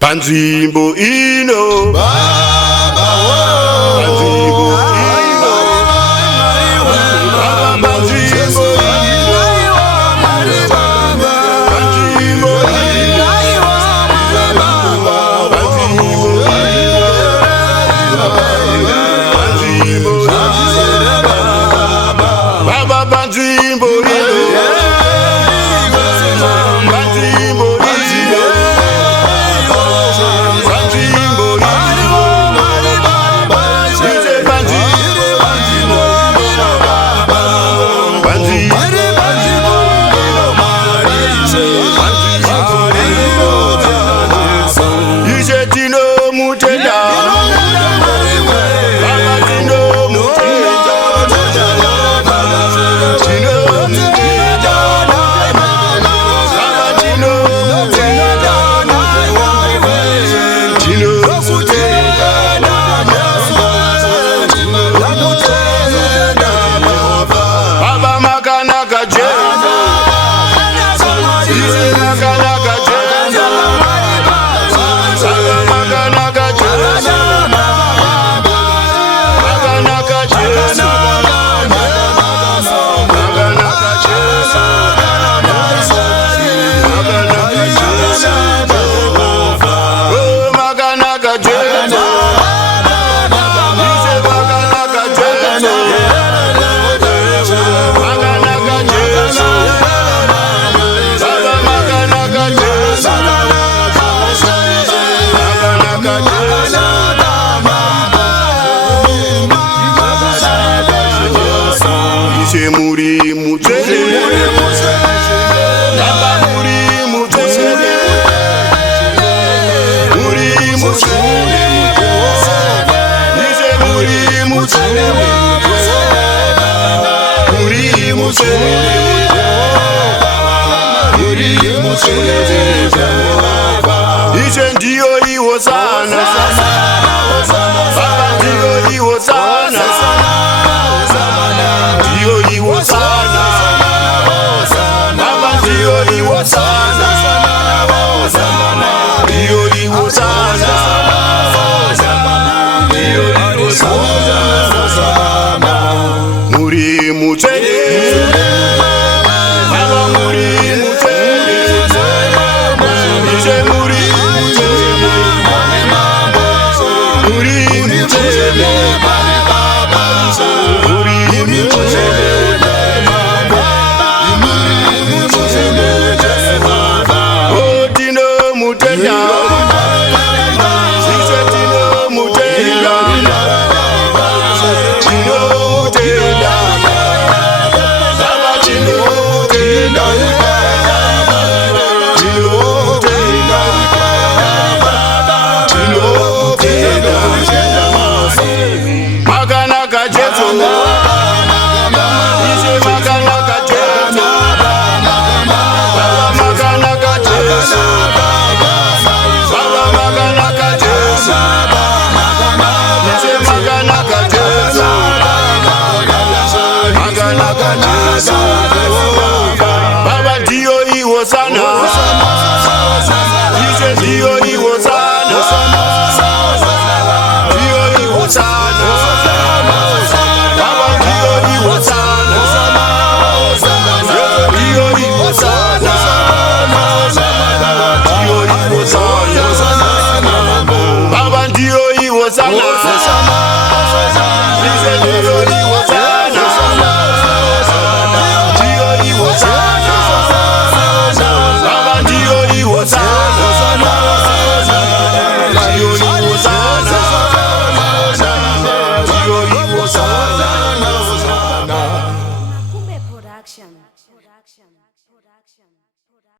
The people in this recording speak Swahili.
Panzimbo ino Baba Panzimbo ino Baba Panzimbo ino Panzimbo ino Baba Panzimbo ino Baba Panzimbo ino Muri mutele Baba muri mutele Muri mutele Nije muri mutele Muri mutele Muri mutele Nije ndio iwo sana Baba ndio iwo sana Muri mutele Baba muri mutele Nije muri mutele Muri mutele Muri mutele Oh Dino mutele Baba ndio iwo sana Nije ndio iwo sana Ndio iwo sana Baba ndio iwo sana Ndio iwo sana Ndio iwo sana Baba ndio iwo sana Nije ndio iwo sana Production.